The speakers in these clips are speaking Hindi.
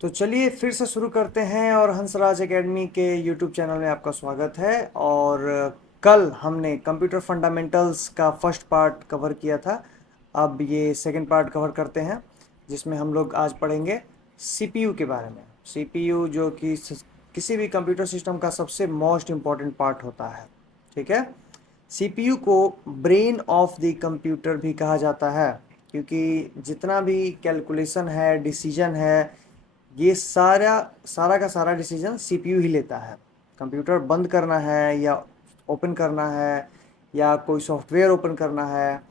तो चलिए फिर से शुरू करते हैं और हंसराज एकेडमी के यूट्यूब चैनल में आपका स्वागत है। और कल हमने कंप्यूटर फंडामेंटल्स का फर्स्ट पार्ट कवर किया था। अब ये सेकंड पार्ट कवर करते हैं जिसमें हम लोग आज पढ़ेंगे सीपीयू के बारे में। सीपीयू जो कि किसी भी कंप्यूटर सिस्टम का सबसे मोस्ट इम्पॉर्टेंट पार्ट होता है। ठीक है। सीपीयू को ब्रेन ऑफ द कंप्यूटर भी कहा जाता है क्योंकि जितना भी कैलकुलेशन है, डिसीजन है, ये सारा सारा का सारा डिसीजन सीपीयू ही लेता है। कंप्यूटर बंद करना है या ओपन करना है, या कोई सॉफ्टवेयर ओपन करना है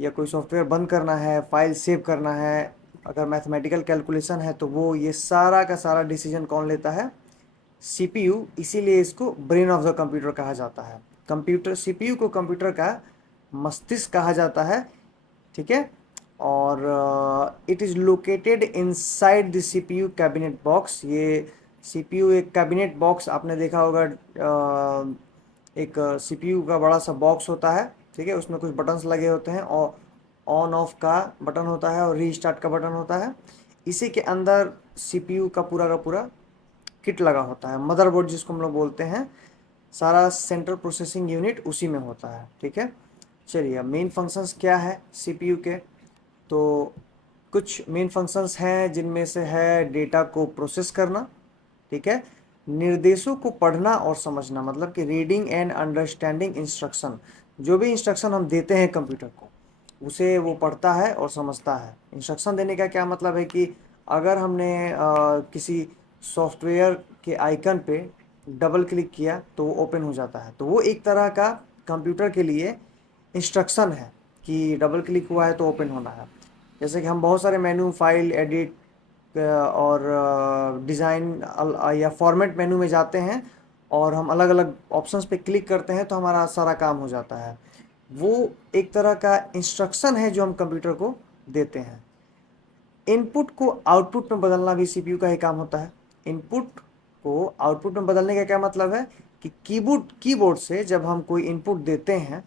या कोई सॉफ्टवेयर बंद करना है, फाइल सेव करना है, अगर मैथमेटिकल कैलकुलेशन है तो वो ये सारा का सारा डिसीजन कौन लेता है? सीपीयू। इसीलिए इसको ब्रेन ऑफ द कंप्यूटर कहा जाता है। कंप्यूटर सीपीयू को कंप्यूटर का मस्तिष्क कहा जाता है। ठीक है। और it is located inside the CPU cabinet box. ये सीपीयू एक कैबिनेट बॉक्स आपने देखा होगा। एक सीपीयू का बड़ा सा बॉक्स होता है। ठीक है। उसमें कुछ बटन्स लगे होते हैं और ऑन ऑफ का बटन होता है और रीस्टार्ट का बटन होता है। इसी के अंदर सीपीयू का पूरा किट लगा होता है, मदरबोर्ड जिसको हम लोग बोलते हैं। सारा सेंट्रल प्रोसेसिंग यूनिट उसी में होता है। ठीक है। चलिए, अब मेन फंक्शंस क्या है सीपीयू के। तो कुछ मेन फंक्शंस हैं जिनमें से है डेटा को प्रोसेस करना। ठीक है। निर्देशों को पढ़ना और समझना, मतलब कि रीडिंग एंड अंडरस्टैंडिंग इंस्ट्रक्शन। जो भी इंस्ट्रक्शन हम देते हैं कंप्यूटर को, उसे वो पढ़ता है और समझता है। इंस्ट्रक्शन देने का क्या मतलब है कि अगर हमने किसी सॉफ्टवेयर के आइकन पे डबल क्लिक किया तो वो ओपन हो जाता है, तो वो एक तरह का कंप्यूटर के लिए इंस्ट्रक्शन है कि डबल क्लिक हुआ है तो ओपन होना है। जैसे कि हम बहुत सारे मेनू, फाइल, एडिट और डिज़ाइन या फॉर्मेट मेनू में जाते हैं और हम अलग अलग ऑप्शंस पे क्लिक करते हैं तो हमारा सारा काम हो जाता है। वो एक तरह का इंस्ट्रक्शन है जो हम कंप्यूटर को देते हैं। इनपुट को आउटपुट में बदलना भी सीपीयू का ही काम होता है। इनपुट को आउटपुट में बदलने का क्या मतलब है कि कीबोर्ड से जब हम कोई इनपुट देते हैं,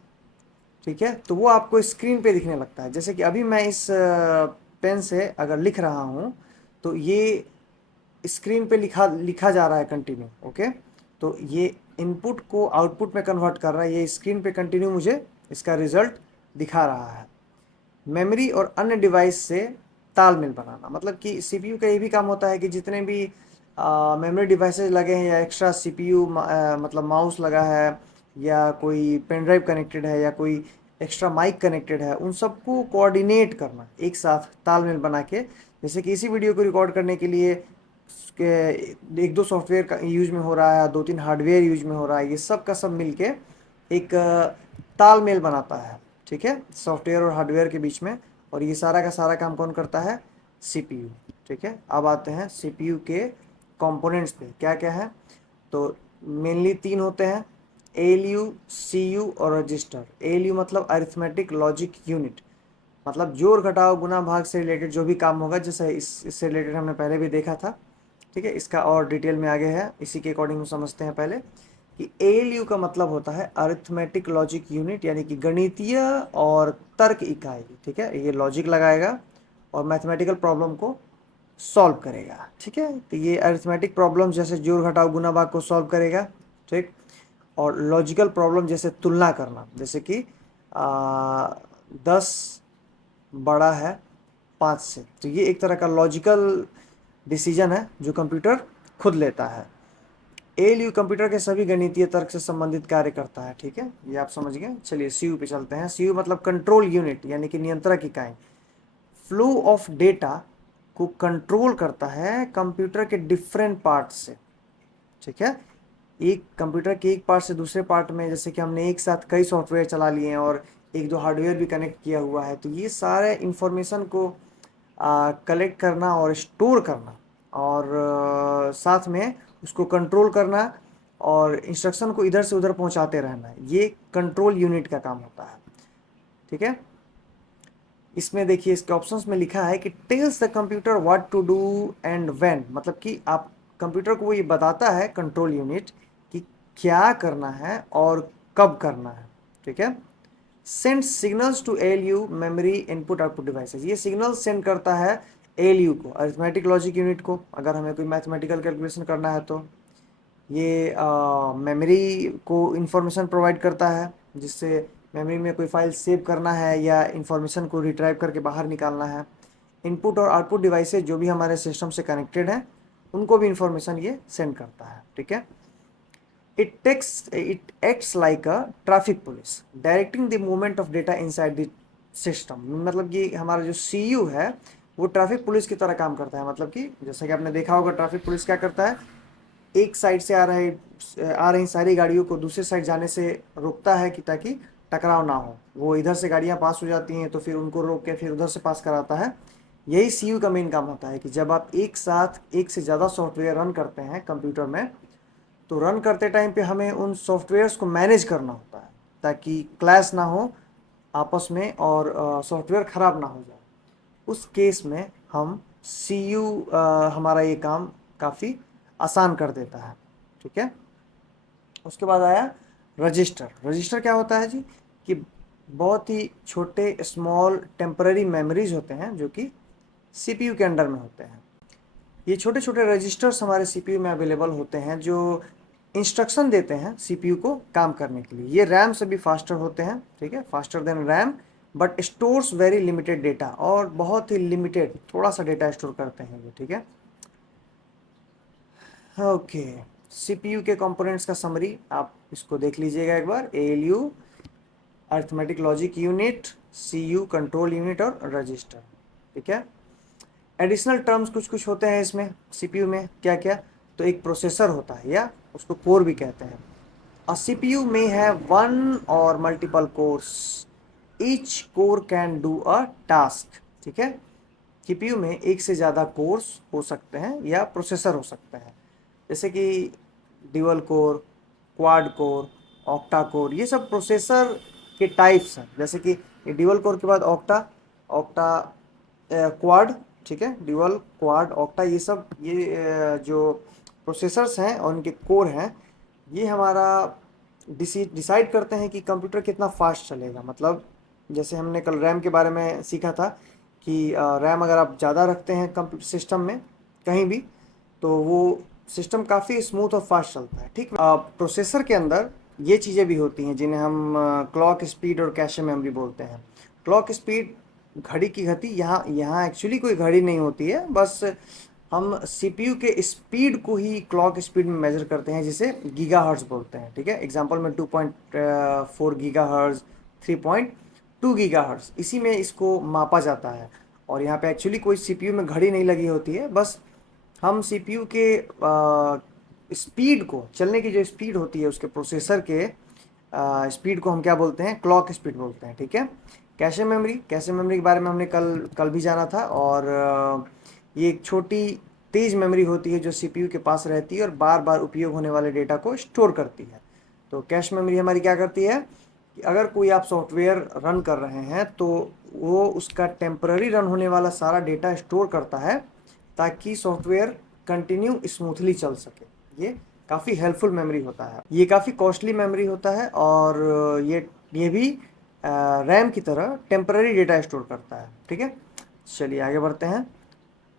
ठीक है, तो वो आपको स्क्रीन पे दिखने लगता है। जैसे कि अभी मैं इस पेन से अगर लिख रहा हूँ तो ये स्क्रीन पे लिखा लिखा जा रहा है कंटिन्यू। ओके। तो ये इनपुट को आउटपुट में कन्वर्ट कर रहा है, ये स्क्रीन पे कंटिन्यू मुझे इसका रिजल्ट दिखा रहा है। मेमोरी और अन्य डिवाइस से तालमेल बनाना, मतलब कि सीपीयू का ये भी काम होता है कि जितने भी मेमोरी डिवाइसेस लगे हैं या एक्स्ट्रा सीपीयू मतलब माउस लगा है या कोई पेन ड्राइव कनेक्टेड है या कोई एक्स्ट्रा माइक कनेक्टेड है, उन सबको कोऑर्डिनेट करना एक साथ तालमेल बना के। जैसे कि इसी वीडियो को रिकॉर्ड करने के लिए एक दो सॉफ्टवेयर का यूज में हो रहा है, दो तीन हार्डवेयर यूज में हो रहा है, ये सब का सब मिलके एक तालमेल बनाता है। ठीक है, सॉफ्टवेयर और हार्डवेयर के बीच में। और ये सारा का सारा काम कौन करता है? सीपीयू। ठीक है। अब आते हैं सीपीयू के कंपोनेंट्स पे, क्या क्या है। तो मेनली तीन होते हैं, एएलयू, सीयू और रजिस्टर। एएलयू मतलब अरिथमेटिक लॉजिक यूनिट, मतलब जोड़ घटाव गुणा भाग से रिलेटेड जो भी काम होगा, जैसे इससे रिलेटेड हमने पहले भी देखा था। ठीक है, इसका और डिटेल में आगे है, इसी के अकॉर्डिंग हम समझते हैं पहले कि एएलयू का मतलब होता है अरिथमेटिक लॉजिक यूनिट, यानी कि गणितीय और तर्क इकाई। ठीक है, ये लॉजिक लगाएगा और मैथमेटिकल प्रॉब्लम को सॉल्व करेगा। ठीक है, तो ये अरिथमेटिक प्रॉब्लम जैसे जोड़ घटाव गुणा भाग को सॉल्व करेगा। ठीक। और लॉजिकल प्रॉब्लम जैसे तुलना करना, जैसे कि 10 बड़ा है 5 से, तो ये एक तरह का लॉजिकल डिसीजन है जो कंप्यूटर खुद लेता है। एएलयू कंप्यूटर के सभी गणितीय तर्क से संबंधित कार्य करता है। ठीक है, ये आप समझ गए। चलिए सीयू पे चलते हैं। सीयू मतलब कंट्रोल यूनिट, यानी कि नियंत्रक इकाई। फ्लो ऑफ डेटा को कंट्रोल करता है कंप्यूटर के डिफरेंट पार्ट से। ठीक है, एक कंप्यूटर के एक पार्ट से दूसरे पार्ट में, जैसे कि हमने एक साथ कई सॉफ्टवेयर चला लिए हैं और एक दो हार्डवेयर भी कनेक्ट किया हुआ है, तो ये सारे इंफॉर्मेशन को कलेक्ट करना और स्टोर करना और साथ में उसको कंट्रोल करना और इंस्ट्रक्शन को इधर से उधर पहुंचाते रहना, ये कंट्रोल यूनिट का काम होता है। ठीक है। इसमें देखिए, इसके ऑप्शंस में लिखा है कि tells the computer what to do and when, मतलब कि आप कंप्यूटर को वो ये बताता है, कंट्रोल यूनिट, कि क्या करना है और कब करना है। ठीक है। Send signals to ALU memory input output devices, ये सिग्नल सेंड करता है एएलयू को, अरिथमेटिक लॉजिक यूनिट को, अगर हमें कोई मैथमेटिकल कैलकुलेशन करना है तो ये मेमोरी को इंफॉर्मेशन प्रोवाइड करता है, जिससे मेमोरी में कोई फाइल सेव करना है या इंफॉर्मेशन को रिट्राइव करके बाहर निकालना है। इनपुट और आउटपुट डिवाइसेस जो भी हमारे सिस्टम से कनेक्टेड हैं उनको भी इंफॉर्मेशन ये सेंड करता है, ठीक है। it acts like a traffic police directing the movement of data inside the system। मतलब कि हमारा जो सीयू है वो ट्रैफिक पुलिस की तरह काम करता है। मतलब कि जैसा कि आपने देखा होगा, ट्रैफिक पुलिस क्या करता है, एक साइड से आ रही सारी गाड़ियों को दूसरे साइड जाने से रोकता है कि ताकि टकराव ना हो। वो इधर से गाड़ियाँ पास हो जाती हैं तो फिर उनको रोक के फिर उधर से पास कराता है। यही सीयू का मेन काम होता है कि जब आप एक साथ एक से ज़्यादा सॉफ्टवेयर रन करते हैं कंप्यूटर में, तो रन करते टाइम पे हमें उन सॉफ्टवेयर्स को मैनेज करना होता है ताकि क्लैश ना हो आपस में और सॉफ्टवेयर ख़राब ना हो जाए। उस केस में हम सीयू हमारा ये काम काफ़ी आसान कर देता है, ठीक है। उसके बाद आया रजिस्टर। रजिस्टर क्या होता है जी, कि बहुत ही छोटे स्मॉल टेम्पररी मेमोरीज होते हैं जो कि सीपीयू के अंडर में होते हैं। ये छोटे छोटे रजिस्टर्स हमारे सीपीयू में अवेलेबल होते हैं जो इंस्ट्रक्शन देते हैं सीपीयू को काम करने के लिए। ये रैम से भी फास्टर होते हैं, ठीक है, faster than RAM, but stores very limited data, और बहुत ही लिमिटेड थोड़ा सा डेटा स्टोर करते हैं ये, ठीक है। ओके, सीपीयू के कंपोनेंट्स का समरी आप इसको देख लीजिएगा एक बार। ALU, arithmetic logic unit, CU control unit और रजिस्टर, ठीक है। एडिशनल टर्म्स कुछ कुछ होते हैं इसमें सीपीयू में, क्या क्या, तो एक प्रोसेसर होता है या उसको कोर भी कहते हैं। अ सीपीयू में है वन और multiple course, each core can do a task, ठीक है। सीपीयू में एक से ज़्यादा कोर्स हो सकते हैं या प्रोसेसर हो सकते हैं, जैसे कि dual core, quad core, octa core, ये सब प्रोसेसर के टाइप्स हैं। जैसे कि ड्यूअल कोर के बाद ऑक्टा, ऑक्टा क्वाड, ठीक है, ड्यूअल क्वाड ऑक्टा, ये सब जो प्रोसेसर्स हैं और उनके कोर हैं, ये हमारा डिसाइड करते हैं कि कंप्यूटर कितना फास्ट चलेगा। मतलब जैसे हमने कल रैम के बारे में सीखा था कि रैम अगर आप ज़्यादा रखते हैं कंप्यूटर सिस्टम में कहीं भी, तो वो सिस्टम काफ़ी स्मूथ और फास्ट चलता है, ठीक। प्रोसेसर के अंदर ये चीज़ें भी होती हैं जिन्हें हम क्लॉक स्पीड और कैशे मेमोरी बोलते हैं। क्लॉक स्पीड, घड़ी की गति, यहाँ यहाँ एक्चुअली कोई घड़ी नहीं होती है, बस हम सीपीयू के स्पीड को ही क्लॉक स्पीड में मेजर करते हैं, जिसे गीगाहर्ट्ज बोलते हैं, ठीक है। एग्जांपल में 2.4 गीगाहर्ट्ज, 3.2 गीगाहर्ट्ज, इसी में इसको मापा जाता है। और यहाँ पे एक्चुअली कोई सीपीयू में घड़ी नहीं लगी होती है, बस हम सीपीयू के स्पीड को, चलने की जो स्पीड होती है उसके प्रोसेसर के स्पीड को हम क्या बोलते हैं, क्लॉक स्पीड बोलते हैं, ठीक है। कैशे मेमोरी, कैशे मेमोरी के बारे में हमने कल कल भी जाना था, और ये एक छोटी तेज़ मेमोरी होती है जो सीपीयू के पास रहती है और बार बार उपयोग होने वाले डेटा को स्टोर करती है। तो कैश मेमोरी हमारी क्या करती है कि अगर कोई आप सॉफ्टवेयर रन कर रहे हैं तो वो उसका टेम्पररी रन होने वाला सारा डेटा स्टोर करता है ताकि सॉफ्टवेयर कंटिन्यू स्मूथली चल सके। ये काफ़ी हेल्पफुल मेमोरी होता है, ये काफ़ी कॉस्टली मेमोरी होता है, और ये भी रैम की तरह टेम्पररी डेटा स्टोर करता है, ठीक है। चलिए आगे बढ़ते हैं,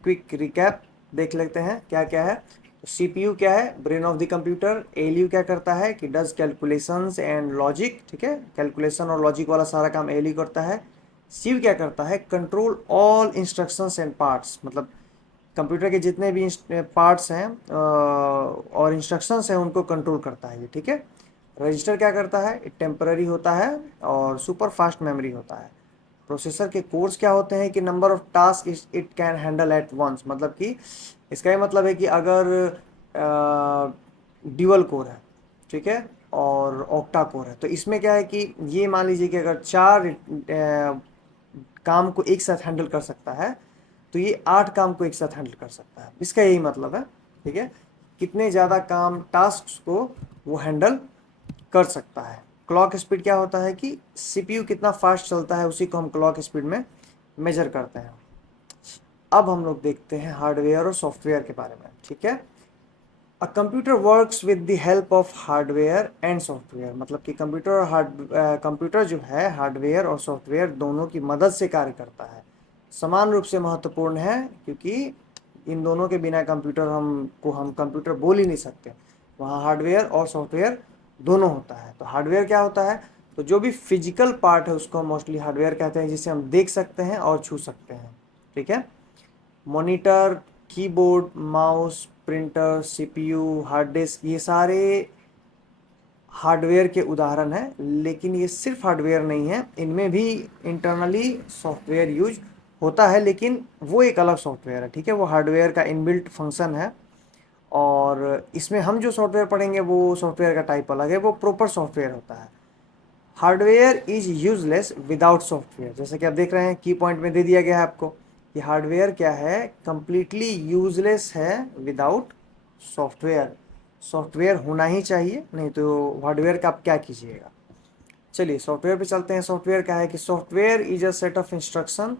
क्विक रिकैप देख लेते हैं क्या क्या है। तो सीपीयू क्या है, brain of the computer. ALU क्या करता है कि डज कैलकुलेशंस एंड लॉजिक, ठीक है, कैलकुलेशन और लॉजिक वाला सारा काम एएलयू करता है। सीयू क्या करता है, control all instructions and parts, मतलब कंप्यूटर के जितने भी पार्ट्स हैं और इंस्ट्रक्शंस हैं उनको कंट्रोल करता है ये, ठीक है। रजिस्टर क्या करता है, टेम्पररी होता है और सुपर फास्ट मेमोरी होता है। प्रोसेसर के कोर्स क्या होते हैं कि number of task it can handle at once, मतलब कि इसका ये मतलब है कि अगर ड्यूअल कोर है, ठीक है, और ऑक्टा कोर है, तो इसमें क्या है कि ये मान लीजिए कि अगर चार काम को एक साथ हैंडल कर सकता है, तो ये 8 काम को एक साथ हैंडल कर सकता है। इसका यही मतलब है, ठीक है, कितने ज़्यादा काम, टास्क को वो हैंडल कर सकता है। क्लॉक स्पीड क्या होता है कि सीपीयू कितना फास्ट चलता है उसी को हम क्लॉक स्पीड में मेजर करते हैं। अब हम लोग देखते हैं हार्डवेयर और सॉफ्टवेयर के बारे में, ठीक है। A computer works with the help of hardware and software, मतलब कि कंप्यूटर जो है हार्डवेयर और सॉफ्टवेयर दोनों की मदद से कार्य करता है। समान रूप से महत्वपूर्ण है, क्योंकि इन दोनों के बिना हम कंप्यूटर बोल ही नहीं सकते। वहाँ हार्डवेयर और सॉफ्टवेयर दोनों होता है। तो हार्डवेयर क्या होता है? तो जो भी फिजिकल पार्ट है उसको हम मोस्टली हार्डवेयर कहते हैं, जिसे हम देख सकते हैं और छू सकते हैं। ठीक है। Monitor, keyboard, mouse, printer, CPU, hard disk, ये सारे हार्डवेयर के उदाहरण हैं। लेकिन ये सिर्फ हार्डवेयर नहीं है, इनमें भी इंटरनली सॉफ्टवेयर यूज होता है, लेकिन वो एक अलग सॉफ्टवेयर है। ठीक है, वो हार्डवेयर का इनबिल्ट फंक्शन है। और इसमें हम जो सॉफ्टवेयर पढ़ेंगे वो सॉफ्टवेयर का टाइप अलग है, वो प्रॉपर सॉफ्टवेयर होता है। Hardware is useless without software. जैसे कि आप देख रहे हैं, की पॉइंट में दे दिया गया है आपको कि हार्डवेयर क्या है, कंप्लीटली यूजलेस है विदाउट सॉफ्टवेयर। सॉफ्टवेयर होना ही चाहिए, नहीं तो हार्डवेयर का आप क्या कीजिएगा। चलिए सॉफ्टवेयर पे चलते हैं। सॉफ्टवेयर क्या है कि software is a set of instruction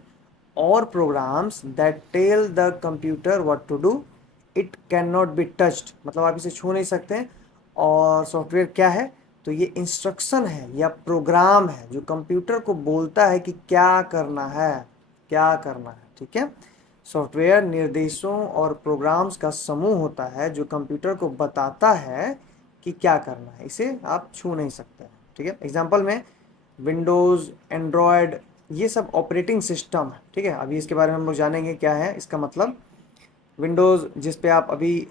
और programs that tell the computer what to do. It can not be touched, मतलब आप इसे छू नहीं सकते। और सॉफ्टवेयर क्या है? तो ये इंस्ट्रक्शन है या प्रोग्राम है जो कंप्यूटर को बोलता है कि क्या करना है, क्या करना है। ठीक है। सॉफ्टवेयर निर्देशों और प्रोग्राम्स का समूह होता है जो कंप्यूटर को बताता है कि क्या करना है। इसे आप छू नहीं सकते हैं। ठीक है। एग्जाम्पल में विंडोज़, एंड्रॉयड, ये सब ऑपरेटिंग सिस्टम है। ठीक है। अभी इसके बारे में हम लोग जानेंगे क्या है इसका मतलब। विंडोज़ जिस पे आप अभी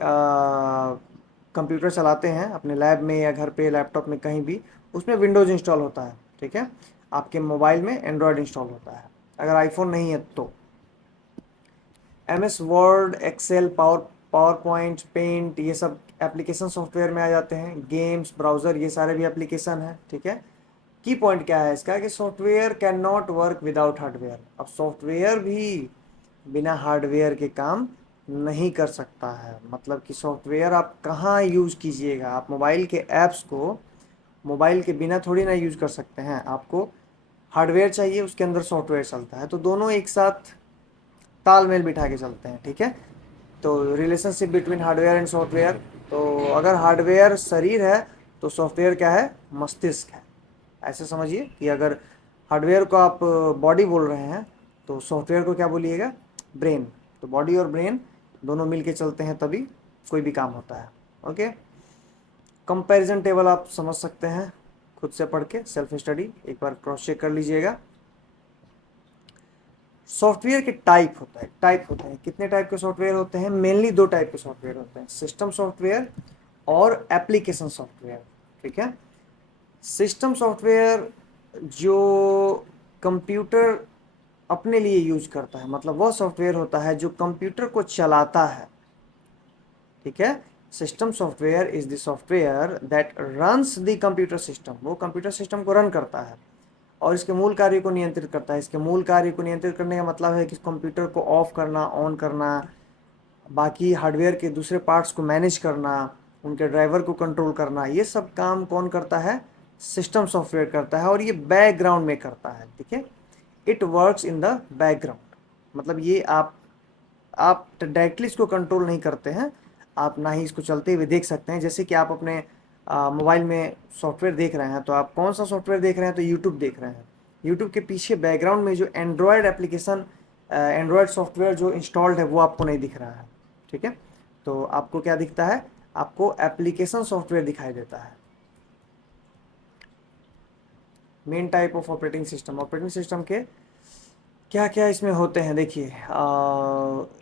कंप्यूटर चलाते हैं अपने लैब में या घर पे लैपटॉप में कहीं भी, उसमें विंडोज़ इंस्टॉल होता है। ठीक है। आपके मोबाइल में एंड्रॉयड इंस्टॉल होता है, अगर आईफोन नहीं है तो। M S word, Excel, power point, paint, ये सब एप्लीकेशन सॉफ्टवेयर में आ जाते हैं। गेम्स, ब्राउज़र, ये सारे भी एप्लीकेशन हैं। ठीक है। की पॉइंट क्या है इसका कि software can not work without hardware. अब सॉफ्टवेयर भी बिना हार्डवेयर के काम नहीं कर सकता है। मतलब कि सॉफ्टवेयर आप कहाँ यूज़ कीजिएगा, आप मोबाइल के ऐप्स को मोबाइल के बिना थोड़ी ना यूज़ कर सकते हैं। आपको हार्डवेयर चाहिए, उसके अंदर सॉफ्टवेयर चलता है, तो दोनों एक साथ तालमेल बिठा के चलते हैं। ठीक है। तो relationship between hardware and software, तो अगर हार्डवेयर शरीर है तो सॉफ्टवेयर क्या है? मस्तिष्क है। ऐसे समझिए कि अगर हार्डवेयर को आप बॉडी बोल रहे हैं तो सॉफ्टवेयर को क्या बोलिएगा? ब्रेन। तो बॉडी और ब्रेन दोनों मिलके चलते हैं तभी कोई भी काम होता है। ओके। कंपैरिजन टेबल आप समझ सकते हैं खुद से पढ़ के, सेल्फ स्टडी एक बार क्रॉस चेक कर लीजिएगा। सॉफ्टवेयर के टाइप होते हैं। कितने टाइप के सॉफ्टवेयर होते हैं? मेनली दो टाइप के सॉफ्टवेयर होते हैं, सिस्टम सॉफ्टवेयर और एप्लीकेशन सॉफ्टवेयर। ठीक है। सिस्टम सॉफ्टवेयर जो कंप्यूटर अपने लिए यूज करता है, मतलब वह सॉफ्टवेयर होता है जो कंप्यूटर को चलाता है। ठीक है। System software is the software that runs the computer system. वो कंप्यूटर सिस्टम को रन करता है और इसके मूल कार्य को नियंत्रित करता है। इसके मूल कार्य को नियंत्रित करने का मतलब है कि कंप्यूटर को ऑफ करना, ऑन करना, बाकी हार्डवेयर के दूसरे पार्ट्स को मैनेज करना, उनके ड्राइवर को कंट्रोल करना, ये सब काम कौन करता है? सिस्टम सॉफ्टवेयर करता है, और ये बैकग्राउंड में करता है। ठीक है। It works in the background, मतलब ये आप डायरेक्टली इसको कंट्रोल नहीं करते हैं, आप ना ही इसको चलते हुए देख सकते हैं। जैसे कि आप अपने मोबाइल में सॉफ्टवेयर देख रहे हैं, तो आप कौन सा सॉफ्टवेयर देख रहे हैं? तो यूट्यूब देख रहे हैं। यूट्यूब के पीछे बैकग्राउंड में जो एंड्रॉयड एप्लीकेशन, एंड्रॉयड सॉफ्टवेयर जो इंस्टॉल्ड है वो आपको नहीं दिख रहा है। ठीक है। तो आपको क्या दिखता है? आपको एप्लीकेशन सॉफ्टवेयर दिखाई देता है। Main type of operating system के क्या क्या इसमें होते हैं देखिए।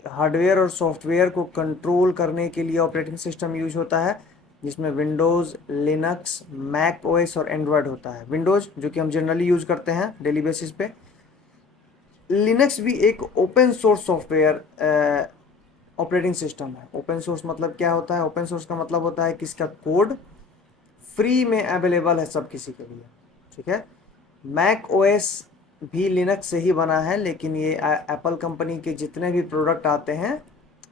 हार्डवेयर और सॉफ्टवेयर को कंट्रोल करने के लिए ऑपरेटिंग सिस्टम यूज होता है, जिसमें विंडोज़, लिनक्स, मैक ओएस और एंड्रॉयड होता है। विंडोज़ जो कि हम जनरली यूज़ करते हैं डेली बेसिस पे। लिनक्स भी एक open source software operating system है। ओपन सोर्स मतलब क्या होता है? ओपन सोर्स का मतलब होता है कि इसका कोड फ्री में अवेलेबल है सब किसी के लिए। ठीक है। मैक ओएस भी लिनक्स से ही बना है, लेकिन ये एप्पल कंपनी के जितने भी प्रोडक्ट आते हैं,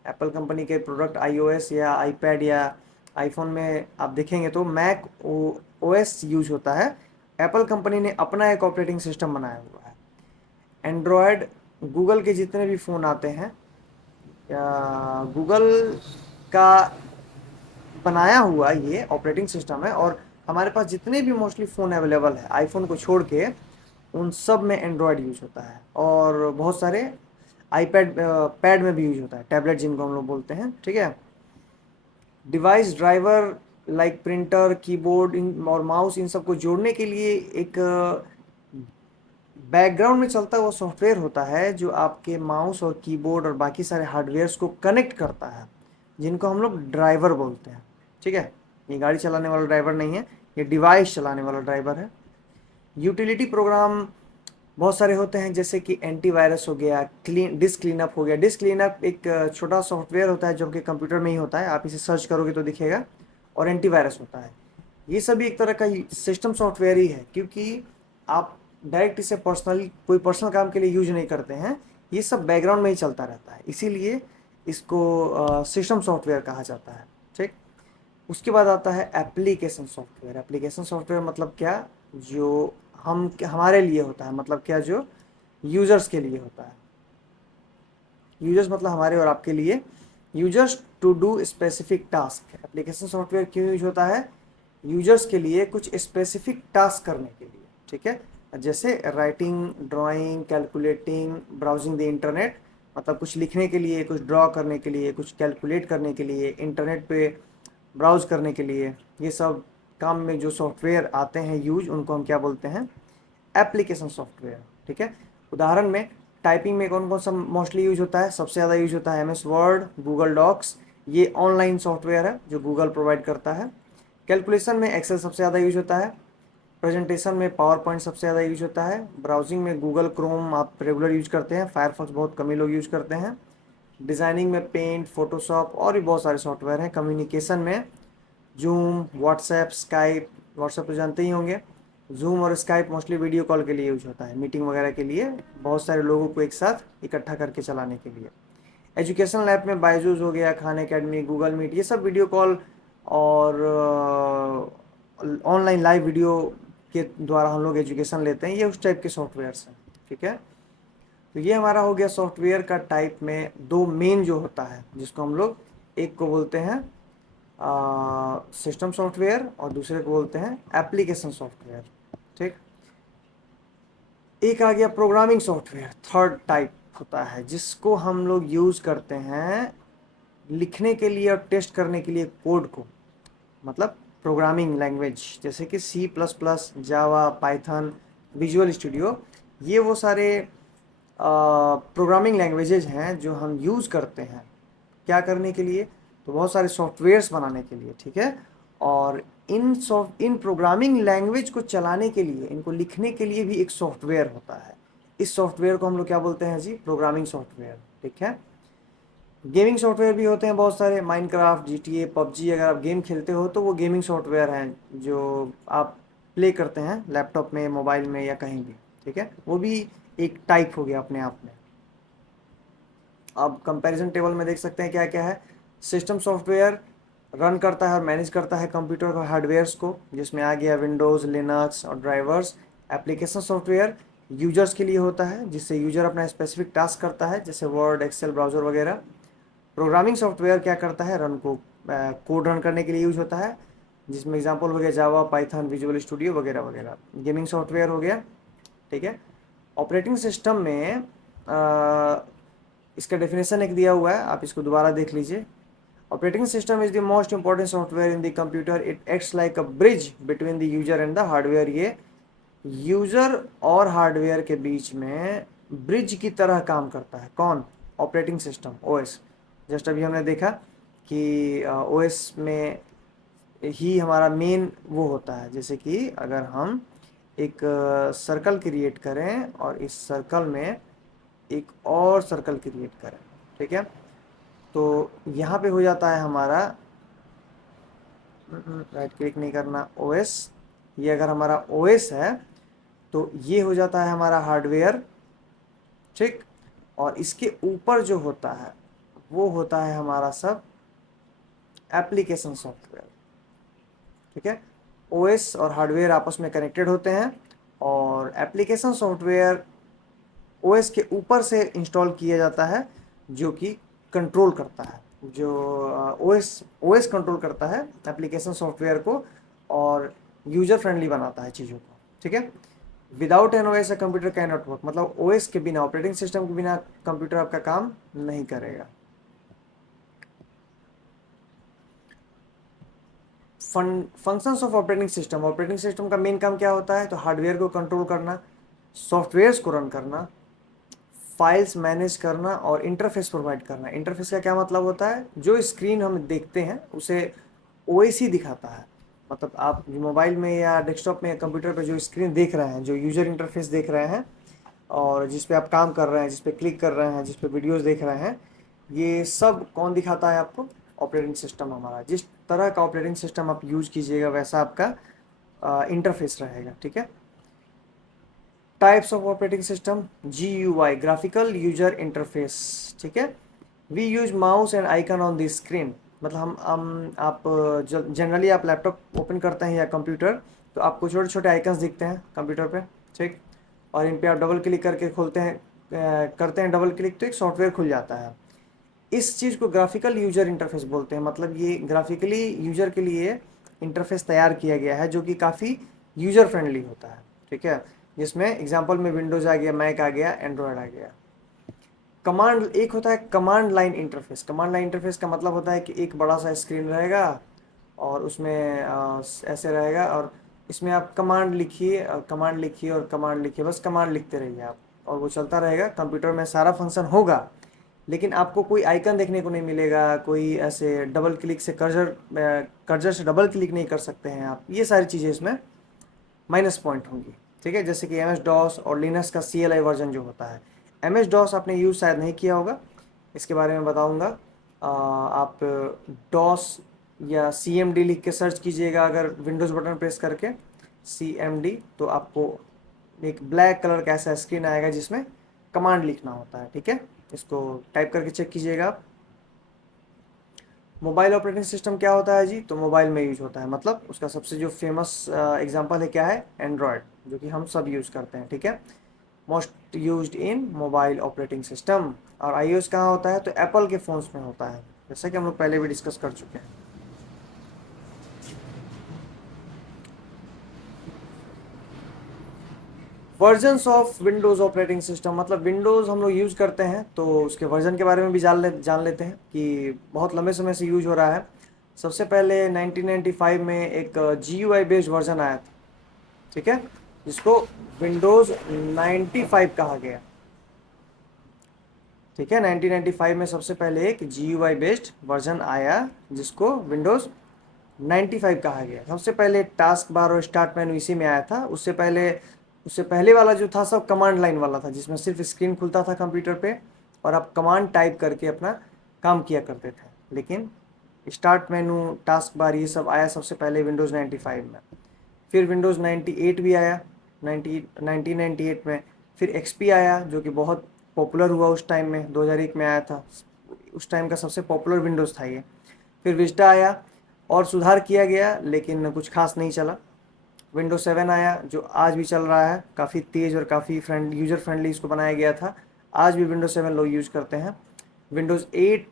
एप्पल कंपनी के प्रोडक्ट आईओएस या आईपैड या आईफोन में आप देखेंगे तो मैक ओएस यूज होता है। एप्पल कंपनी ने अपना एक ऑपरेटिंग सिस्टम बनाया हुआ है। एंड्रॉयड, गूगल के जितने भी फ़ोन आते हैं, गूगल का बनाया हुआ ये ऑपरेटिंग सिस्टम है। और हमारे पास जितने भी मोस्टली फ़ोन अवेलेबल है आईफोन को छोड़ के, उन सब में एंड्रॉयड यूज होता है। और बहुत सारे आईपैड पैड में भी यूज होता है, टैबलेट जिनको हम लोग बोलते हैं, ठीक है। Device driver like printer, keyboard इन और माउस, इन सबको जोड़ने के लिए एक बैकग्राउंड में चलता हुआ सॉफ्टवेयर होता है जो आपके माउस और कीबोर्ड और बाकी सारे हार्डवेयर्स को कनेक्ट करता है, जिनको हम लोग ड्राइवर बोलते हैं, ठीक है। ये गाड़ी चलाने वाला ड्राइवर नहीं है, ये डिवाइस चलाने वाला ड्राइवर है। यूटिलिटी प्रोग्राम बहुत सारे होते हैं, जैसे कि एंटीवायरस हो गया, डिस्क क्लीनअप हो गया। डिस्क क्लीनअप एक छोटा सॉफ्टवेयर होता है जो आपके कंप्यूटर में ही होता है, आप इसे सर्च करोगे तो दिखेगा। और एंटीवायरस होता है। ये सभी एक तरह का सिस्टम सॉफ्टवेयर ही है, क्योंकि आप डायरेक्ट इसे पर्सनली कोई पर्सनल काम के लिए यूज नहीं करते हैं, ये सब बैकग्राउंड में ही चलता रहता है, इसीलिए इसको सिस्टम सॉफ्टवेयर कहा जाता है, ठीक। उसके बाद आता है एप्लीकेशन सॉफ्टवेयर। एप्लीकेशन सॉफ्टवेयर मतलब क्या, जो हम हमारे लिए होता है, मतलब क्या, जो यूजर्स के लिए होता है। यूजर्स मतलब हमारे और आपके लिए। Users to do specific task. Application software क्यों यूज होता है, यूजर्स के लिए कुछ स्पेसिफिक टास्क करने के लिए, ठीक है। जैसे writing, drawing, calculating, browsing the internet, मतलब कुछ लिखने के लिए, कुछ ड्रॉ करने के लिए, कुछ कैलकुलेट करने के लिए, इंटरनेट पे ब्राउज करने के लिए, ये सब काम में जो सॉफ्टवेयर आते हैं यूज, उनको हम क्या बोलते हैं, एप्लीकेशन सॉफ्टवेयर, ठीक है। उदाहरण में टाइपिंग में कौन कौन सा मोस्टली यूज होता है, सबसे ज़्यादा यूज होता है एमएस वर्ड, गूगल डॉक्स, ये ऑनलाइन सॉफ्टवेयर है जो गूगल प्रोवाइड करता है। कैलकुलेशन में एक्सेल सबसे ज़्यादा यूज होता है। प्रेजेंटेशन में पावर पॉइंट सबसे ज़्यादा यूज होता है। ब्राउजिंग में गूगल क्रोम आप रेगुलर यूज करते हैं, फायरफॉक्स बहुत कम ही लोग यूज करते हैं। डिज़ाइनिंग में पेंट, फोटोशॉप और भी बहुत सारे सॉफ्टवेयर हैं। कम्युनिकेशन में जूम, व्हाट्सएप, स्काइप, व्हाट्सएप तो जानते ही होंगे। जूम और स्काइप मोस्टली वीडियो कॉल के लिए यूज होता है, मीटिंग वगैरह के लिए, बहुत सारे लोगों को एक साथ इकट्ठा करके चलाने के लिए। एजुकेशन लैब में बायजूस हो गया, खान एकेडमी, गूगल मीट, ये सब वीडियो कॉल और ऑनलाइन लाइव वीडियो के द्वारा हम लोग एजुकेशन लेते हैं, ये उस टाइप के सॉफ्टवेयर्स हैं, ठीक है। तो ये हमारा हो गया सॉफ्टवेयर का टाइप में दो मेन जो होता है, जिसको हम लोग एक को बोलते हैं सिस्टम सॉफ्टवेयर और दूसरे को बोलते हैं एप्लीकेशन सॉफ्टवेयर, ठीक। एक आ गया प्रोग्रामिंग सॉफ्टवेयर, थर्ड टाइप होता है, जिसको हम लोग यूज करते हैं लिखने के लिए और टेस्ट करने के लिए कोड को, मतलब प्रोग्रामिंग लैंग्वेज, जैसे कि सी प्लस प्लस, जावा, पाइथन, विजुअल स्टूडियो, ये वो सारे प्रोग्रामिंग लैंग्वेजेज हैं जो हम यूज़ करते हैं क्या करने के लिए, तो बहुत सारे सॉफ्टवेयर्स बनाने के लिए, ठीक है। और इन प्रोग्रामिंग लैंग्वेज को चलाने के लिए, इनको लिखने के लिए भी एक सॉफ्टवेयर होता है। इस सॉफ्टवेयर को हम लोग क्या बोलते हैं जी, प्रोग्रामिंग सॉफ्टवेयर, ठीक है। गेमिंग सॉफ्टवेयर भी होते हैं बहुत सारे, माइनक्राफ्ट, जीटीए, पबजी, अगर आप गेम खेलते हो तो वो गेमिंग सॉफ्टवेयर हैं जो आप प्ले करते हैं लैपटॉप में, मोबाइल में या कहीं भी, ठीक है। वो भी एक टाइप हो गया अपने आप में। अब कंपैरिजन टेबल में देख सकते हैं क्या क्या है। सिस्टम सॉफ्टवेयर रन करता है और मैनेज करता है कंप्यूटर और हार्डवेयर्स को, जिसमें आ गया विंडोज़, लिनक्स और ड्राइवर्स। एप्लीकेशन सॉफ्टवेयर यूजर्स के लिए होता है, जिससे यूजर अपना स्पेसिफिक टास्क करता है, जैसे वर्ड, एक्सेल, ब्राउज़र वगैरह। प्रोग्रामिंग सॉफ्टवेयर क्या करता है, रन को कोड रन करने के लिए यूज होता है, जिसमें एग्जांपल हो गया जावा, पाइथन, विजुअल स्टूडियो वगैरह वगैरह। गेमिंग सॉफ्टवेयर हो गया, ठीक है। ऑपरेटिंग सिस्टम में इसका डेफिनेशन एक दिया हुआ है, आप इसको दोबारा देख लीजिए। Operating system is the most important software in the computer, it acts like a bridge between the user and the hardware. ये यूजर और हार्डवेयर के बीच में ब्रिज की तरह काम करता है। कौन, ऑपरेटिंग सिस्टम, ओएस। जस्ट अभी हमने देखा कि ओएस में ही हमारा मेन वो होता है, जैसे कि अगर हम एक सर्कल क्रिएट करें और इस सर्कल में एक और सर्कल क्रिएट करें, ठीक है, तो यहाँ पे हो जाता है हमारा, राइट क्लिक नहीं करना, ओएस। ये अगर हमारा ओएस है तो ये हो जाता है हमारा हार्डवेयर, ठीक। और इसके ऊपर जो होता है वो होता है हमारा सब एप्लीकेशन सॉफ्टवेयर, ठीक है। ओएस और हार्डवेयर आपस में कनेक्टेड होते हैं और एप्लीकेशन सॉफ्टवेयर ओएस के ऊपर से इंस्टॉल किया जाता है, जो कि कंट्रोल करता है, जो ओएस ओएस कंट्रोल करता है एप्लीकेशन सॉफ्टवेयर को और यूजर फ्रेंडली बनाता है चीज़ों को, ठीक है। Without an OS a computer can not work, मतलब ओएस के बिना, ऑपरेटिंग सिस्टम के बिना कंप्यूटर आपका काम नहीं करेगा। Functions of operating system, operating system का मेन काम क्या होता है? तो हार्डवेयर को कंट्रोल करना, सॉफ्टवेयर्स को रन करना, फाइल्स मैनेज करना और इंटरफेस प्रोवाइड करना। इंटरफेस का क्या मतलब होता है? जो स्क्रीन हम देखते हैं उसे ओएस ही दिखाता है। मतलब आप मोबाइल में या डेस्कटॉप में या कंप्यूटर पे जो स्क्रीन देख रहे हैं, जो यूजर इंटरफेस देख रहे हैं और जिस पे आप काम कर रहे हैं, जिस पे क्लिक कर रहे हैं, जिस पे वीडियोस देख रहे हैं, ये सब कौन दिखाता है आपको? ऑपरेटिंग सिस्टम हमारा। जिस तरह का ऑपरेटिंग सिस्टम आप यूज कीजिएगा वैसा आपका इंटरफेस रहेगा, ठीक है। Types of operating system, GUI, graphical user interface, ठीक है। We use mouse and icon on the screen, मतलब हम आप जनरली आप लैपटॉप ओपन करते हैं या कंप्यूटर, तो आपको छोटे छोटे आइकन्स दिखते हैं कंप्यूटर पे, ठीक। और इन पे आप डबल क्लिक करके खोलते हैं, करते हैं डबल क्लिक तो एक सॉफ्टवेयर खुल जाता है। इस चीज़ को ग्राफिकल यूजर इंटरफेस बोलते हैं, मतलब ये ग्राफिकली यूजर के लिए इंटरफेस तैयार किया गया है जो कि काफ़ी यूजर फ्रेंडली होता है, ठीक है। जिसमें एग्जांपल में विंडोज़ आ गया, मैक आ गया, एंड्रॉयड आ गया। कमांड एक होता है command line interface. Command line interface का मतलब होता है कि एक बड़ा सा स्क्रीन रहेगा और उसमें ऐसे रहेगा और इसमें आप कमांड लिखिए और कमांड लिखिए और कमांड लिखिए, बस कमांड लिखते रहिए आप और वो चलता रहेगा। कंप्यूटर में सारा फंक्शन होगा लेकिन आपको कोई आइकन देखने को नहीं मिलेगा, कोई ऐसे डबल क्लिक से कर्जर से डबल क्लिक नहीं कर सकते हैं आप। ये सारी चीज़ें इसमें माइनस पॉइंट होंगी, ठीक है। जैसे कि एम एस डॉस और लिनक्स का CLI वर्जन जो होता है। एम एस डॉस आपने यूज़ शायद नहीं किया होगा, इसके बारे में बताऊंगा। आप डॉस या CMD लिख के सर्च कीजिएगा अगर विंडोज़ बटन प्रेस करके CMD, तो आपको एक ब्लैक कलर का ऐसा स्क्रीन आएगा जिसमें कमांड लिखना होता है, ठीक है। इसको टाइप करके चेक कीजिएगा आप। मोबाइल ऑपरेटिंग सिस्टम क्या होता है जी? तो मोबाइल में यूज होता है, मतलब उसका सबसे जो फेमस एग्जांपल है क्या है? एंड्रॉयड, जो कि हम सब यूज़ करते हैं, ठीक है। Most used in mobile operating system. और iOS कहाँ होता है? तो एप्पल के फ़ोन्स में होता है, जैसा कि हम लोग पहले भी डिस्कस कर चुके हैं। Versions of Windows operating system, मतलब विंडोज़ हम लोग यूज़ करते हैं तो उसके वर्जन के बारे में भी जान लेते हैं कि बहुत लंबे समय से यूज हो रहा है। सबसे पहले 1995 में एक GUI बेस्ड वर्जन आया था, ठीक है, जिसको विंडोज़ 95 कहा गया, ठीक है। 1995 में सबसे पहले एक GUI बेस्ड वर्जन आया जिसको विंडोज़ 95 कहा गया। सबसे पहले टास्क बार और स्टार्ट मेनू इसी में आया था। उससे पहले वाला जो था सब कमांड लाइन वाला था, जिसमें सिर्फ स्क्रीन खुलता था कंप्यूटर पे और आप कमांड टाइप करके अपना काम किया करते थे। लेकिन स्टार्ट मेनू, टास्क बार, ये सब आया सबसे पहले विंडोज़ 95 में। फिर विंडोज़ 98 भी आया 1998 में। फिर XP आया जो कि बहुत पॉपुलर हुआ उस टाइम में, 2001 में आया था। उस टाइम का सबसे पॉपुलर विंडोज़ था ये। फिर विस्टा आया और सुधार किया गया लेकिन कुछ खास नहीं चला। विंडोज़ 7 आया जो आज भी चल रहा है, काफ़ी तेज़ और काफ़ी यूज़र फ्रेंडली इसको बनाया गया था। आज भी विंडोज़ 7 लोग यूज़ करते हैं। विंडोज़ 8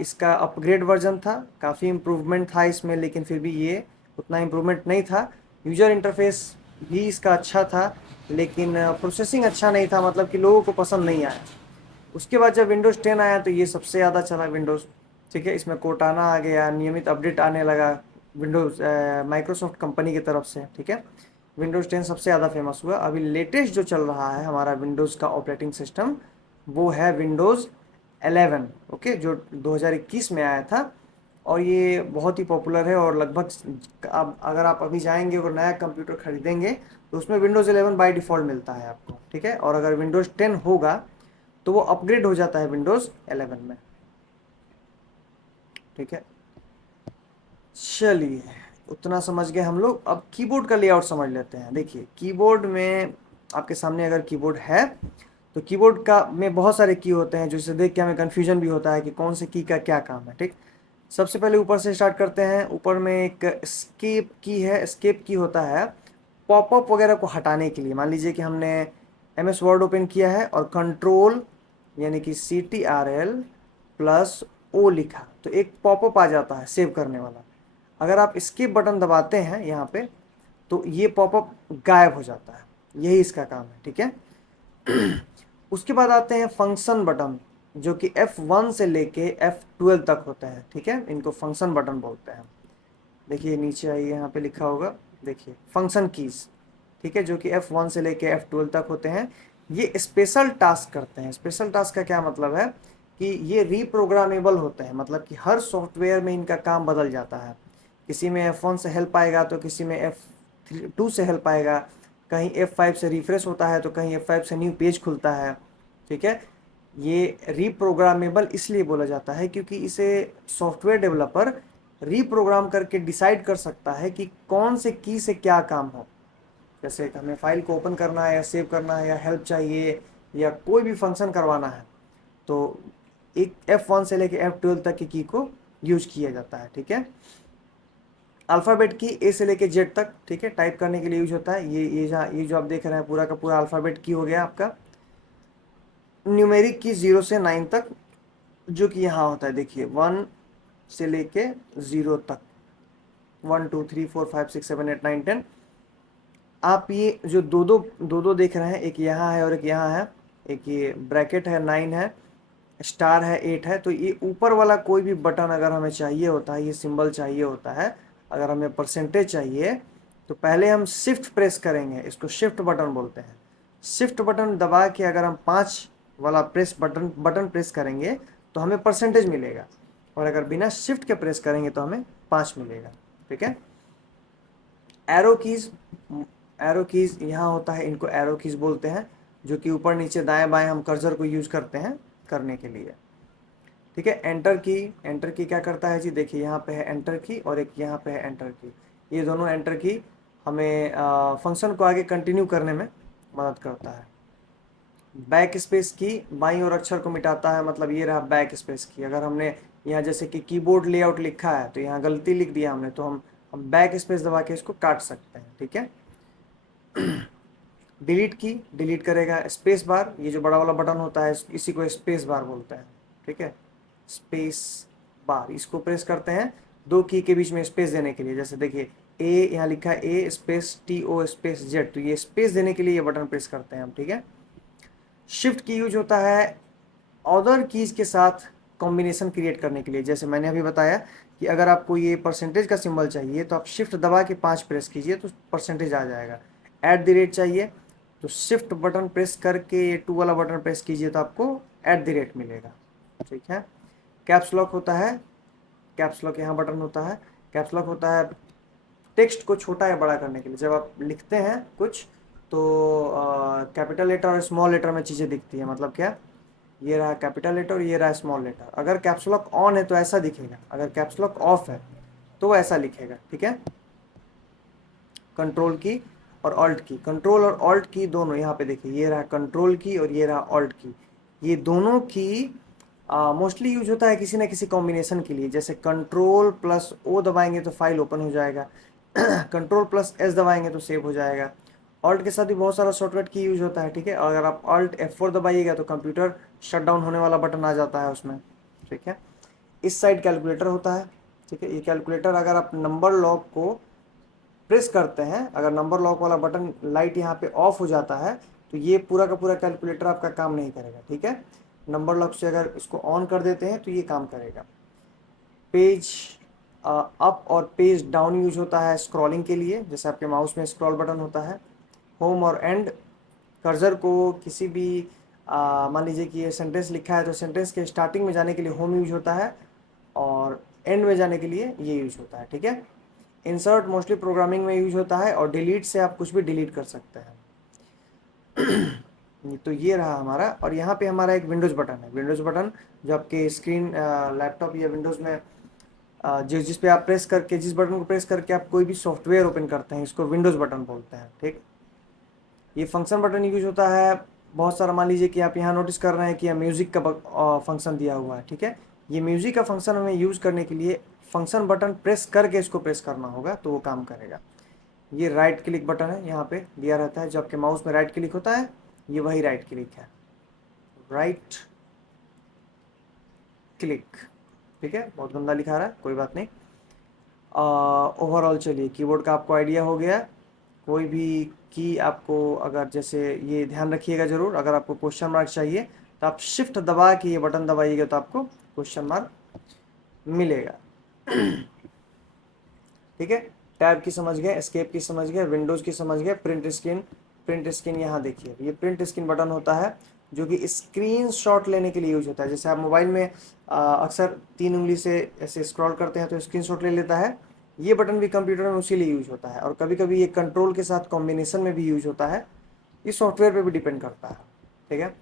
इसका अपग्रेड वर्जन था, काफ़ी इम्प्रूवमेंट था इसमें, लेकिन फिर भी ये उतना इम्प्रूवमेंट नहीं था। यूज़र इंटरफेस भी इसका अच्छा था लेकिन प्रोसेसिंग अच्छा नहीं था, मतलब कि लोगों को पसंद नहीं आया। उसके बाद जब विंडोज़ 10 आया तो ये सबसे ज़्यादा चला विंडोज़, ठीक है। इसमें कोर्टाना आ गया, नियमित अपडेट आने लगा विंडोज़ माइक्रोसॉफ्ट कंपनी की तरफ से, ठीक है। विंडोज़ 10 सबसे ज़्यादा फेमस हुआ। अभी लेटेस्ट जो चल रहा है हमारा विंडोज़ का ऑपरेटिंग सिस्टम, वो है विंडोज़ 11, ओके, जो 2021 में आया था। और ये बहुत ही पॉपुलर है और लगभग अब अगर आप अभी जाएंगे और नया कंप्यूटर खरीदेंगे तो उसमें विंडोज़ 11 बाय डिफ़ॉल्ट मिलता है आपको, ठीक है। और अगर विंडोज़ 10 होगा तो वो अपग्रेड हो जाता है विंडोज़ 11 में, ठीक है। चलिए, उतना समझ गए हम लोग। अब कीबोर्ड का लेआउट समझ लेते हैं। देखिए, कीबोर्ड में आपके सामने अगर कीबोर्ड है तो कीबोर्ड का में बहुत सारे की होते हैं, जिसे देख के हमें कन्फ्यूजन भी होता है कि कौन से की का क्या काम है, ठीक। सबसे पहले ऊपर से स्टार्ट करते हैं। ऊपर में एक एस्केप की है। एस्केप की होता है पॉपअप वगैरह को हटाने के लिए। मान लीजिए कि हमने MS वर्ड ओपन किया है और कंट्रोल यानी कि CTRL+O लिखा तो एक पॉपअप आ जाता है सेव करने वाला। अगर आप स्किप बटन दबाते हैं यहाँ पे तो ये पॉपअप गायब हो जाता है, यही इसका काम है, ठीक है। उसके बाद आते हैं फंक्शन बटन, जो कि F1 से लेके F12 तक होते हैं, ठीक है। इनको फंक्शन बटन बोलते हैं। देखिए नीचे आइए, यहाँ पे लिखा होगा, देखिए फंक्शन कीज, ठीक है, जो कि F1 से लेके F12 तक होते हैं। ये स्पेशल टास्क करते हैं। स्पेशल टास्क का क्या मतलब है कि ये रीप्रोग्रामेबल होते हैं, मतलब कि हर सॉफ्टवेयर में इनका काम बदल जाता है। किसी में F1 से हेल्प आएगा तो किसी में F2 से हेल्प आएगा, कहीं F5 से रिफ्रेश होता है तो कहीं F5 से न्यू पेज खुलता है, ठीक है। ये रीप्रोग्रामेबल इसलिए बोला जाता है क्योंकि इसे सॉफ्टवेयर डेवलपर रीप्रोग्राम करके डिसाइड कर सकता है कि कौन से की से क्या काम हो। जैसे हमें फाइल को ओपन करना है या सेव करना है या हेल्प चाहिए या कोई भी फंक्शन करवाना है, तो एक F1 से लेके F12 तक की को यूज किया जाता है, ठीक है। अल्फ़ाबेट की ए से लेके जेड तक, ठीक है, टाइप करने के लिए यूज होता है। ये जो आप देख रहे हैं पूरा का पूरा अल्फ़ाबेट की हो गया आपका। न्यूमेरिक की 0 से 9 तक, जो कि यहाँ होता है, देखिए 1 से लेके 0 तक, 1 2 3 4 5 6 7 8 9 10। आप ये जो दो दो देख रहे हैं, एक यहाँ है और एक यहाँ है, एक ये ब्रैकेट है 9 है, स्टार है 8 है, तो ये ऊपर वाला कोई भी बटन अगर हमें चाहिए होता है, ये सिंबल चाहिए होता है, अगर हमें परसेंटेज चाहिए, तो पहले हम शिफ्ट प्रेस करेंगे, इसको शिफ्ट बटन बोलते हैं। शिफ्ट बटन दबा के अगर हम 5 वाला बटन प्रेस करेंगे तो हमें परसेंटेज मिलेगा, और अगर बिना शिफ्ट के प्रेस करेंगे तो हमें 5 मिलेगा, ठीक है। एरो कीज, एरो कीज यहाँ होता है, इनको एरो कीज बोलते हैं, जो कि ऊपर नीचे दाएं बाएं हम कर्सर को यूज करते हैं करने के लिए, ठीक है। एंटर की, एंटर की क्या करता है जी, देखिए यहाँ पे है एंटर की और एक यहाँ पे है एंटर की। ये दोनों एंटर की हमें फंक्शन को आगे कंटिन्यू करने में मदद करता है। बैक स्पेस की बाईं ओर अक्षर को मिटाता है, मतलब ये रहा बैक स्पेस की। अगर हमने यहाँ जैसे कि कीबोर्ड लेआउट लिखा है तो यहाँ गलती लिख दिया हमने, तो हम बैक स्पेस दबा के इसको काट सकते हैं, ठीक है। डिलीट की डिलीट करेगा। स्पेस बार, ये जो बड़ा वाला बटन होता है इसी को स्पेस बार बोलते हैं, ठीक है। स्पेस बार, इसको प्रेस करते हैं दो की के बीच में स्पेस देने के लिए। जैसे देखिए ए यहाँ लिखा है, ए स्पेस TO स्पेस जेड, तो ये स्पेस देने के लिए ये बटन प्रेस करते हैं हम, ठीक है। शिफ्ट की यूज होता है अदर कीज के साथ कॉम्बिनेशन क्रिएट करने के लिए। जैसे मैंने अभी बताया कि अगर आपको ये परसेंटेज का सिंबल चाहिए तो आप शिफ्ट दबा के 5 प्रेस कीजिए तो परसेंटेज आ जाएगा। एट द रेट चाहिए तो शिफ्ट बटन प्रेस करके 2 वाला बटन प्रेस कीजिए तो आपको एट द रेट मिलेगा, ठीक है। कैप्स लॉक होता है, कैप्स लॉक यहाँ बटन होता है। कैप्स लॉक होता है टेक्स्ट को छोटा या बड़ा करने के लिए। जब आप लिखते हैं कुछ तो कैपिटल लेटर और स्मॉल लेटर में चीज़ें दिखती है, मतलब क्या, ये रहा कैपिटल लेटर और ये रहा स्मॉल लेटर। अगर कैप्स लॉक ऑन है तो ऐसा दिखेगा, अगर कैप्स लॉक ऑफ है तो ऐसा लिखेगा, ठीक है। कंट्रोल की और ऑल्ट की, कंट्रोल और ऑल्ट की दोनों यहाँ पे देखिए, ये रहा कंट्रोल की और ये रहा ऑल्ट की। ये दोनों की मोस्टली यूज होता है किसी ना किसी कॉम्बिनेशन के लिए। जैसे कंट्रोल प्लस O दबाएंगे तो फाइल ओपन हो जाएगा, कंट्रोल प्लस S दबाएंगे तो सेव हो जाएगा। ऑल्ट के साथ भी बहुत सारा शॉर्टकट की यूज होता है, ठीक है। और अगर आप ऑल्ट F4 दबाइएगा तो कंप्यूटर शट डाउन होने वाला बटन आ जाता है उसमें, ठीक है। इस साइड कैलकुलेटर होता है, ठीक है। ये कैलकुलेटर अगर आप नंबर लॉक को प्रेस करते हैं, अगर नंबर लॉक वाला बटन लाइट यहाँ पे ऑफ हो जाता है तो ये पूरा का पूरा कैलकुलेटर आपका काम नहीं करेगा, ठीक है। नंबर लॉक से अगर इसको ऑन कर देते हैं तो ये काम करेगा। पेज अप और पेज डाउन यूज होता है स्क्रॉलिंग के लिए, जैसे आपके माउस में स्क्रॉल बटन होता है। होम और एंड, कर्सर को किसी भी मान लीजिए कि ये सेंटेंस लिखा है तो सेंटेंस के स्टार्टिंग में जाने के लिए होम यूज होता है और एंड में जाने के लिए ये यूज होता है, ठीक है। इंसर्ट मोस्टली प्रोग्रामिंग में यूज होता है और डिलीट से आप कुछ भी डिलीट कर सकते हैं। तो ये रहा हमारा, और यहाँ पे हमारा एक विंडोज़ बटन है। विंडोज़ बटन जो आपके स्क्रीन लैपटॉप या विंडोज़ में जिस पे आप प्रेस करके, जिस बटन को प्रेस करके आप कोई भी सॉफ्टवेयर ओपन करते हैं, इसको विंडोज़ बटन बोलते हैं, ठीक। ये फंक्शन बटन यूज होता है बहुत सारा। मान लीजिए कि आप यहाँ नोटिस कर रहे हैं कि यहाँ म्यूज़िक का फंक्शन दिया हुआ है, ठीक है। ये म्यूज़िक का फंक्शन हमें यूज़ करने के लिए फंक्शन बटन प्रेस करके इसको प्रेस करना होगा तो वो काम करेगा। ये राइट क्लिक बटन है, यहाँ पे दिया रहता है। जब आपके माउस में राइट क्लिक होता है, ये वही राइट क्लिक है, राइट क्लिक, ठीक है। बहुत गंदा लिखा रहा है, कोई बात नहीं। ओवरऑल चलिए कीबोर्ड का आपको आइडिया हो गया। कोई भी की आपको, अगर जैसे ये ध्यान रखिएगा ज़रूर, अगर आपको क्वेश्चन मार्क चाहिए तो आप शिफ्ट दबा के ये बटन दबाइएगा तो आपको क्वेश्चन मार्क मिलेगा। ठीक है, टैब की समझ गए, एस्केप की समझ गए, विंडोज़ की समझ गए, प्रिंट स्क्रीन यहाँ देखिए, ये प्रिंट स्क्रीन बटन होता है जो कि स्क्रीन शॉट लेने के लिए यूज होता है। जैसे आप मोबाइल में अक्सर 3 उंगली से ऐसे स्क्रॉल करते हैं तो स्क्रीन शॉट ले लेता है, ये बटन भी कंप्यूटर में उसी लिए यूज होता है। और कभी कभी ये कंट्रोल के साथ कॉम्बिनेशन में भी यूज होता है, ये सॉफ्टवेयर पे भी डिपेंड करता है। ठीक है,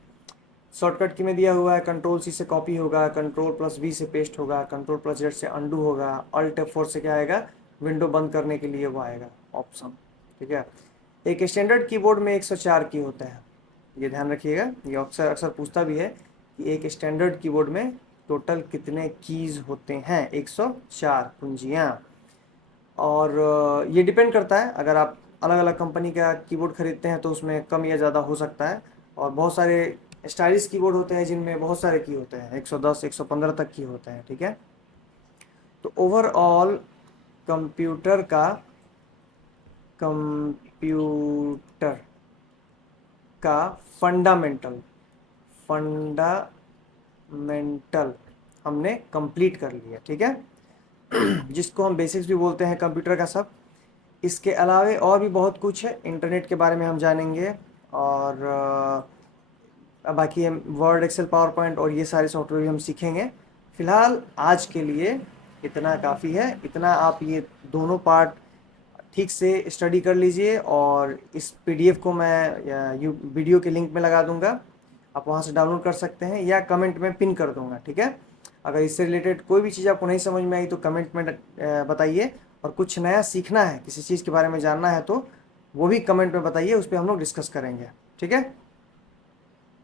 शॉर्टकट की में दिया हुआ है, कंट्रोल सी से कॉपी होगा, कंट्रोल प्लस वी से पेस्ट होगा, कंट्रोल प्लस जेड से अंडू होगा, अल्ट F4 से क्या आएगा, विंडो बंद करने के लिए वो आएगा ऑप्शन। ठीक है, एक स्टैंडर्ड कीबोर्ड में 104 की होते हैं, ये ध्यान रखिएगा, ये अक्सर अक्सर पूछता भी है कि एक स्टैंडर्ड कीबोर्ड में टोटल कितने कीज होते हैं, 104 कुंजियाँ। और ये डिपेंड करता है, अगर आप अलग अलग कंपनी का कीबोर्ड खरीदते हैं तो उसमें कम या ज़्यादा हो सकता है। और बहुत सारे स्टाइलिश कीबोर्ड होते हैं जिनमें बहुत सारे की होते हैं, 110 115 तक की होते हैं। ठीक है, तो ओवरऑल कंप्यूटर का फंडामेंटल फंडामेंटल हमने कंप्लीट कर लिया। ठीक है, जिसको हम बेसिक्स भी बोलते हैं कंप्यूटर का सब। इसके अलावे और भी बहुत कुछ है, इंटरनेट के बारे में हम जानेंगे, और बाकी हम वर्ड, एक्सेल, पावर पॉइंट और ये सारे सॉफ्टवेयर भी हम सीखेंगे। फिलहाल आज के लिए इतना काफ़ी है, इतना आप ये दोनों पार्ट ठीक से स्टडी कर लीजिए, और इस पीडीएफ को मैं वीडियो के लिंक में लगा दूंगा, आप वहाँ से डाउनलोड कर सकते हैं, या कमेंट में पिन कर दूंगा। ठीक है, अगर इससे रिलेटेड कोई भी चीज़ आपको नहीं समझ में आई तो कमेंट में बताइए, और कुछ नया सीखना है, किसी चीज़ के बारे में जानना है तो वो भी कमेंट में बताइए, उस पर हम लोग डिस्कस करेंगे। ठीक है।